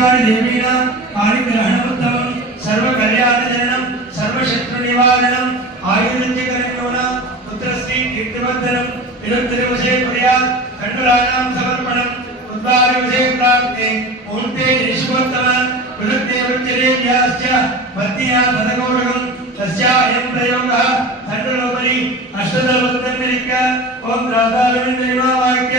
सर्वैश्वर्याणि देवीनां पाणिग्रहणमुत्तमं सर्वकल्याणजननं सर्वशत्रुनिवारणम् आयुर्विद्यकरणं पुत्रश्री कीर्तिवर्धनं विरुद्धविषये प्रयात् खण्डुराणां समर्पणम् उद्वारविषये प्राप्ते मुहूर्ते निष्कोत्तमः विरुद्धेवृत्तिरेभ्यश्च मध्या पदगौरवं तस्यायं प्रयोगः खण्डुलोपरि अष्टदलवत्तन्निरिक्य ओम राधारविन्दनिमावाक्य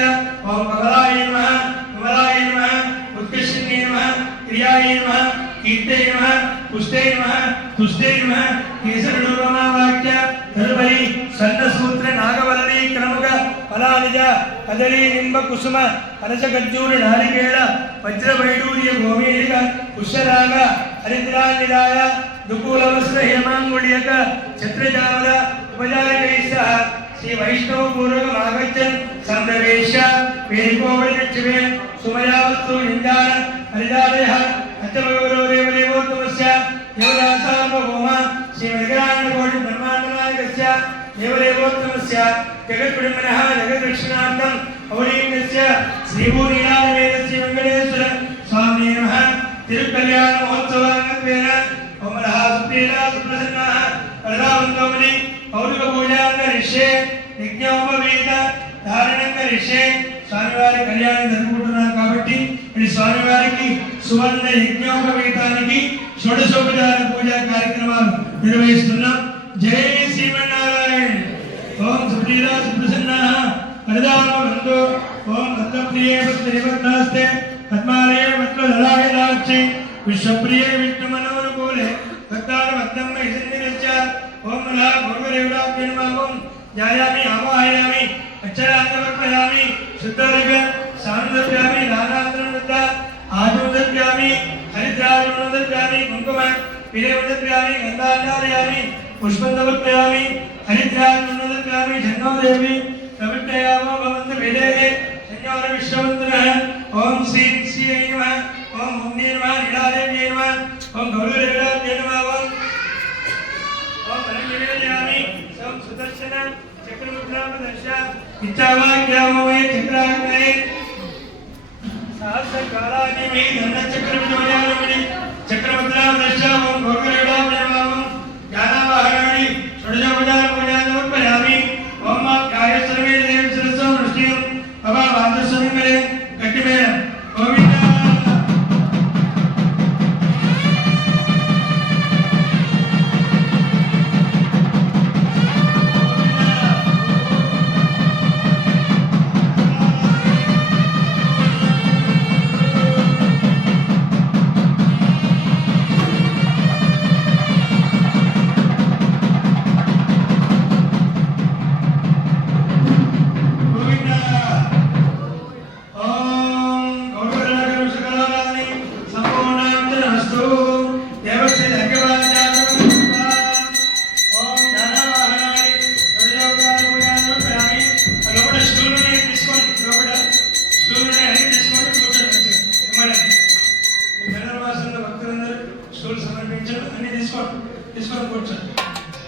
ओम कमलाय नमः कमलाय नमः उत्कृष्टे नमः क्रियाय नमः कीर्ते नमः पुष्टे नमः तुष्टे नमः केसरलोपमावाक्य तदुपरि सन्नसूत्र नागवल्ली क्रमुक फलानिज कदली निम्ब कुसुम कनस गज्जूर नारिकेल वज्रवैडूर्य गोमेरिक पुष्यराग हरिद्रानिदाय दुकूलवस्त्र हेमांगुल्यक छत्रजामद उपजारिकैः श्री वैष्णव पूर्वकम् आगच्छन् संप्रवेश्य वेदिकोपरिगच्छवे सुमयावस्तु निन्दान हरिदादयः अत्यमगौरव देवदेवोत्तमस्य देवदासार्वभौम श्री वेदान्तकोटि ब्रह्माण्डनायकस्य देवदेवोत्तमस्य जगद्विडम्बनः जगद्रक्षणार्थम् औलिङ्गस्य श्रीभूनीनाथवेदस्य वेङ्कटेश्वर स्वामिने नमः तिरुकल्याण महोत्सवाङ्गत्वेन ओमरः सुप्रीला सुप्रसन्नः वरदावन्तोमनि पौरुक पूजा करिष्ये यज्ञोपवीत धारणं करिष्ये స్వామివారి కళ్యాణం జరుపుకుంటున్నాం కాబట్టి ఈ స్వామివారికి సువర్ణ యజ్ఞోపవీతానికి షోడశోపచార పూజా కార్యక్రమాలు నిర్వహిస్తున్నాం. జై శ్రీమన్నారాయణ. ఓం సుప్రీలా సుప్రసన్నః వరదావन्तు ఓం దత్తప్రియే భక్తినిబద్ధాస్తే పద్మాలయ భక్తదలాహిలాక్షి విశ్వప్రియే విష్ణుమనోనుకూలే భక్తారవద్దం మహిషన్నిరచ్చ ఓం నమః గురుదేవతాభ్యో నమః. ఓం ధ్యాయామి ఆవాహయామి अक्षरांतमर्पयामि शुद्धर्घ्य सानुदर्पयामि दानांतरवृत्त आजोदर्पयामि हरिद्राजोदर्पयामि कुंकुम विलेवदर्पयामि गंधान्धारयामि पुष्पन्दर्पयामि हरिद्राजोदर्पयामि जन्मोदेवी प्रवृत्तयामो भवन्तु वेदेः संयोर विश्ववन्दनः. ओम श्री श्री नमः ओम मुन्ने नमः नीलादेव्यै नमः ओम गौरदेवताभ्यै नमः ओम परमेश्वरायामि ओम सुदर्शन चक्रमुद्रामदर्शा इच्छावाक्यामवे चक्राग्ने सहस्रकालानि मे धनचक्रविजोयामणि चक्रमुद्रामदर्शा ओम गौरदेवताभ्यै नमः ज्ञानावाहनानि षोडशोपचारपूजानोपयामि ओम काय सर्वे देव सरस्व वृष्टिं बाबा वादस्वमिंगले गट्टिमेळं गोविंद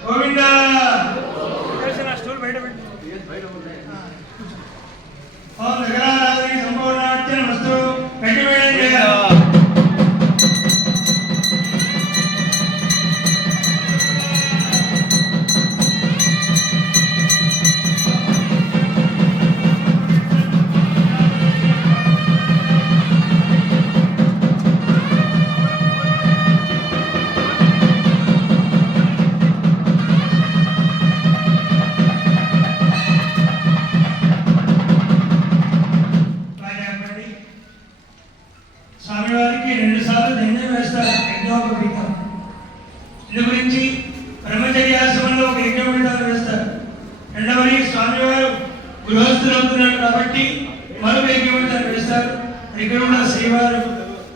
गोविंदा स्टूल बैठ और नगराराधि संपूर्णार्चनमस्तु స్వామివారికి 2 సార్లు దండం వేస్తారు యజ్ఞోపవీతం. ఇందు గురించి బ్రహ్మచర్యాశ్రమంలో ఒక యజ్ఞోపవీతాలు వేస్తారు. రెండవది స్వామివారు గృహస్థులు అవుతున్నారు కాబట్టి మరొక యజ్ఞోపవీతాలు వేస్తారు. ఇక్కడ ఉన్న శ్రీవారు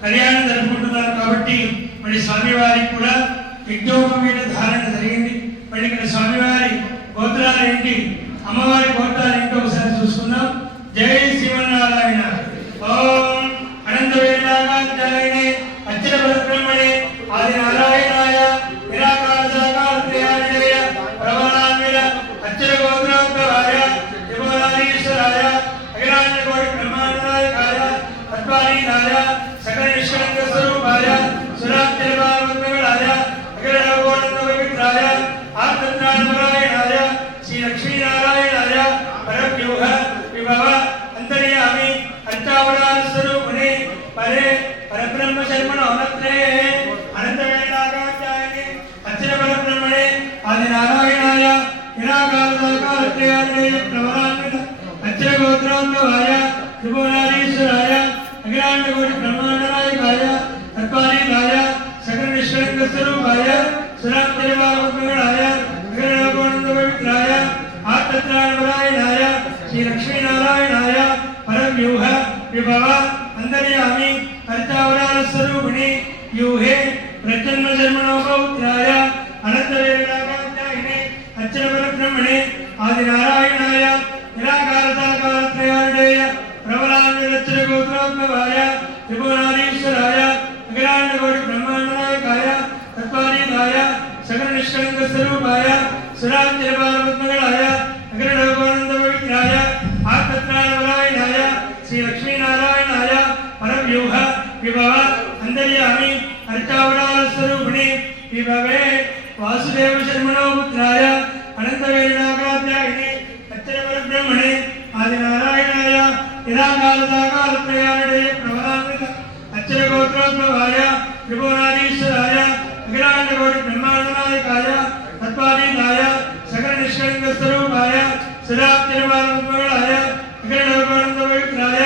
కళ్యాణం జరుపుకుంటున్నారు కాబట్టి మరి స్వామివారికి కూడా యజ్ఞోపవీత ధారణ జరిగింది. మరి ఇక్కడ స్వామివారి గోత్రాలు ఏంటి, అమ్మవారి గోత్రాలు ఏంటో ఒకసారి చూసుకుందాం. జై శ్రీమన్నారాయణ. ఓం अनंत वेदांतायने अच्युत परब्रह्मणे आदि नारायणाय निराकार साकार त्रयाणय प्रभवान्वित अच्युत गोत्रोद्भवाय देवाधीश्वराय अखिलांड कोटि ब्रह्मांडनायकाय तत्वानीताय सकल निष्कलंक स्वरूपाय सुराज्यवामंगलाय अखिललोकोन्नत पवित्राय आत्मज्ञानपरायणाय श्री लक्ष्मीनारायणाय परव्यूह विभव अंतर्यामी अर्चावतार स्वरूपिणे परे परब्रह्म शर्मणोनत्रे अनंतवेलागाचार्ये अक्षर परब्रह्मणे आदिनारायणाय निराकारसाकारत्रयान्वये प्रवरान्वित अक्षरगोत्रोद्भवाय त्रिभुवनाधीश्वराय अखिलाण्डकोटि ब्रह्माण्डनायकाय तत्त्वातीताय सकल निष्कलङ्कस्वरूपाय सुराज्यवामंगलाय अखिललोकोन्नत पवित्राय आत्मज्ञानपरायणाय श्री लक्ष्मीनारायणाय परव्यूह विभव अंतर्यामी अर्चावतार स्वरूपिणे व्यूहे प्रजन्म जन्मनोपौत्राय अनंतवेलागाचार्ये अक्षर परब्रह्मणे आदिनारायणाय निराकारसाकारत्रयान्वये प्रवरान्वितक्षरगोत्रोद्भवाय त्रिभुवनाधीश्वराय अखिलाण्डकोटि ब्रह्माण्डनायकाय तत्त्वातीताय सकल निष्कलङ्कस्वरूपाय सुराज्यवामंगलाय अखिललोकोन्नत पवित्राय आत्मज्ञानपरायणाय श्री लक्ष्मीनारायणाय परव्यूह विभव अंतर्यामी अर्चावतार स्वरूपिणे विभवे वासुदेव शर्मणो पुत्राय अनंतवेलागाचार्ये अक्षर परब्रह्मणे आदिनारायणाय निराकारसाकारत्रयान्वये प्रवरान्वित अक्षरगोत्रोद्भवाय त्रिभुवनाधीश्वराय अखिलाण्डकोटि ब्रह्माण्डनायकाय तत्त्वातीताय सकल निष्कलङ्कस्वरूपाय सुराज्यवामंगलाय अखिललोकोन्नत पवित्राय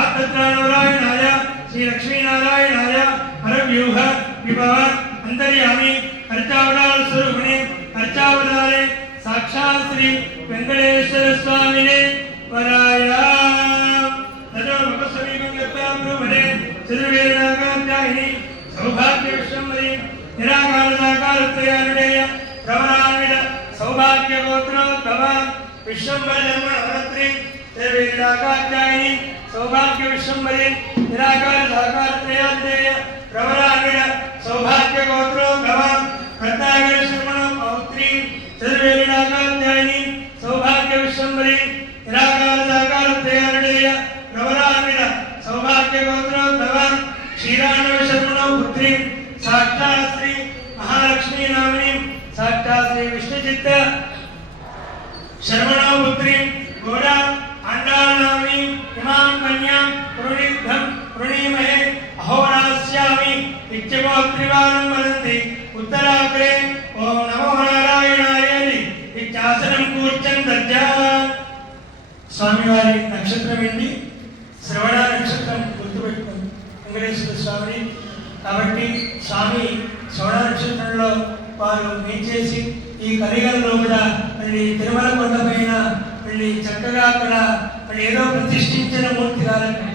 आत्मज्ञानपरायणाय श्री लक्ष्मीनारायणाय परव्यूह विभव अंतर्यामी अर्चावतार स्वरूपिणे अर्चावतारे साक्षात् श्री वेंकटेश्वर स्वामिने वराय ततो भवसमीपं गत्वा ब्रह्मणे चतुर्वेदागाचार्ये सौभाग्य विश्वम्भरी निराकारसाकारत्रयान्वये प्रवरान्वित सौभाग्य गोत्रोद्भव विश्वम्भर जन्मनोत्रे चतुर्वेदागाचार्ये सौभाग्य विश्वम्भरी निराकारसाकारत्रयान्वये प्रवरान्वित सौभाग्य गोत्रोद्भव रत्नाकर शर्मणो पौत्री चतुर्वेदागाचार्ये सौभाग्य विश्वम्भरी निराकारसाकारत्रयान्वये प्रवरान्वित सौभाग्य गोत्रोद्भव क्षीराण्डव शर्मणो पुत्री साक्षात् श्री महालक्ष्मी नामिनी साक्षात् श्री विष्णुचित्त शर्मणो पुत्री गोड़ा अंडाल नामिनी इमां कन्यां प्रणीद्धं प्रणीमहे अहोरास्यामि इच्छगोत्रिवानं वदन्ति उत्तराग्रे ओम नमो नारायणाय इच्छासनं कूर्चं दर्जा स्वामीवारी नक्षत्रम ఏంటి శ్రవణ నక్షత్రం గుర్తుపెట్టుకోండి వెంకటేశ్వర స్వామి కాబట్టి స్వామి శ్రవణ నక్షత్రంలో వారు చేసి ఈ కలిగల్లో కూడా మళ్ళీ తిరుమల కొండ పైన మళ్ళీ చక్కగా అక్కడ మళ్ళీ ఏదో ప్రతిష్ఠించిన మూర్తి కాదండి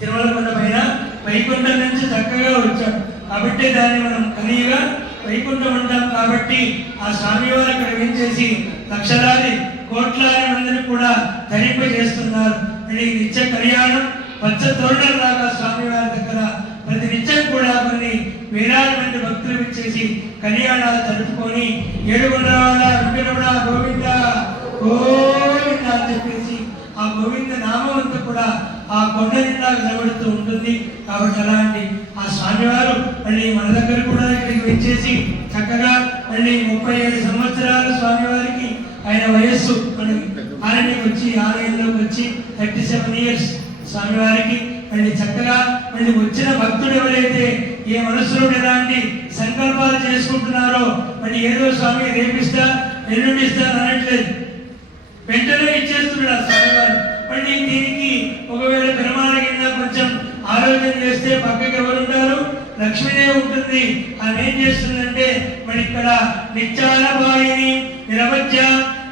తిరుమల కొండ పైన వైకుంఠం నుంచి చక్కగా వచ్చాం కాబట్టి దాన్ని మనం కలిగా వైకుంఠం అంటాం కాబట్టి ఆ స్వామి వారు అక్కడ చేసి లక్షలాది కోట్లాది మందిని కూడా ధరింపజేస్తున్నారు మళ్ళీ నిత్య కళ్యాణం పచ్చ తోరణం లాగా స్వామి వారి దగ్గర ప్రతి నిత్యం కూడా కొన్ని వేలాది మంది భక్తులు వచ్చేసి కళ్యాణాలు జరుపుకొని ఏడుగుండ్రవాడ వెంకటరమణ గోవింద గోవింద అని చెప్పేసి ఆ గోవింద నామం అంతా కూడా ఆ కొండ నిండా నిలబడుతూ ఉంటుంది కాబట్టి అలాంటి ఆ స్వామివారు మళ్ళీ మన దగ్గర కూడా ఇక్కడికి వచ్చేసి చక్కగా మళ్ళీ 37 సంవత్సరాలు స్వామివారికి ఆయన వయస్సు మనకి ఆలయానికి వచ్చి ఆలయంలోకి వచ్చి 37 ఇయర్స్ స్వామివారికి మళ్ళీ చక్కగా మళ్ళీ వచ్చిన భక్తుడు ఎవరైతే ఏ మనసులో ఎలాంటి సంకల్పాలు చేసుకుంటున్నారో మళ్ళీ ఏదో స్వామి రేపిస్తా ఎల్లుండిస్తా అనట్లేదు, వెంటనే ఇచ్చేస్తున్నాడు ఆ స్వామివారు. మళ్ళీ దీనికి ఒకవేళ పెరుమాళ కింద కొంచెం ఆలోచన చేస్తే పక్కకి ఎవరుంటారు, లక్ష్మీదేవి ఉంటుంది. ఆమె ఏం చేస్తుందంటే మరి ఇక్కడ నిత్యాల బాయిని నిరవజ్య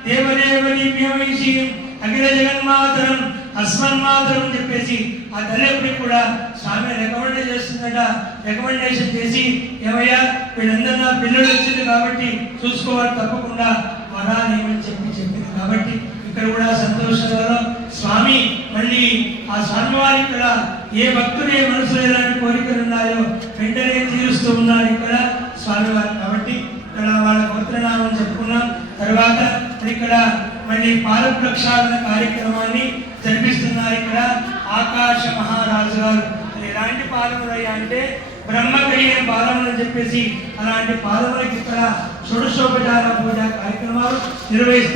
దేవదేవని వ్యోమిషి అఖిల జగన్మాతరం అస్మన్మాతరం చెప్పేసి ఆ తల్లి కూడా స్వామి రికమెండ్ చేస్తుందట. రికమెండేషన్ చేసి ఏమయ్యా వీళ్ళందరూ నా పిల్లలు వచ్చింది కాబట్టి చూసుకోవాలి తప్పకుండా వరాలు ఏమని చెప్పింది కాబట్టి ఇక్కడ కూడా సంతోషంగా స్వామి మళ్ళీ ఆ స్వామి వారి ఇక్కడ ఏ భక్తులు ఏ మనసులో ఎలాంటి కోరికలు ఉన్నాయో వెంటనే తీరుస్తూ ఉన్నారు ఇక్కడ స్వామివారు. కాబట్టి ఇక్కడ వాళ్ళ గోత్రనామం చెప్పుకున్నాం. తర్వాత ఇక్కడ మళ్ళీ పాల ప్రక్షాళన కార్యక్రమాన్ని జరిపిస్తున్నారు. ఇక్కడ ఆకాశ మహారాజు గారు ఎలాంటి పాలకులయ్యా అంటే బ్రహ్మ కలిగిన పాదములు అని చెప్పేసి అలాంటి పాదములకి ఇక్కడ షోడశోపచార పూజ కార్యక్రమాలు నిర్వహిస్తున్నారు.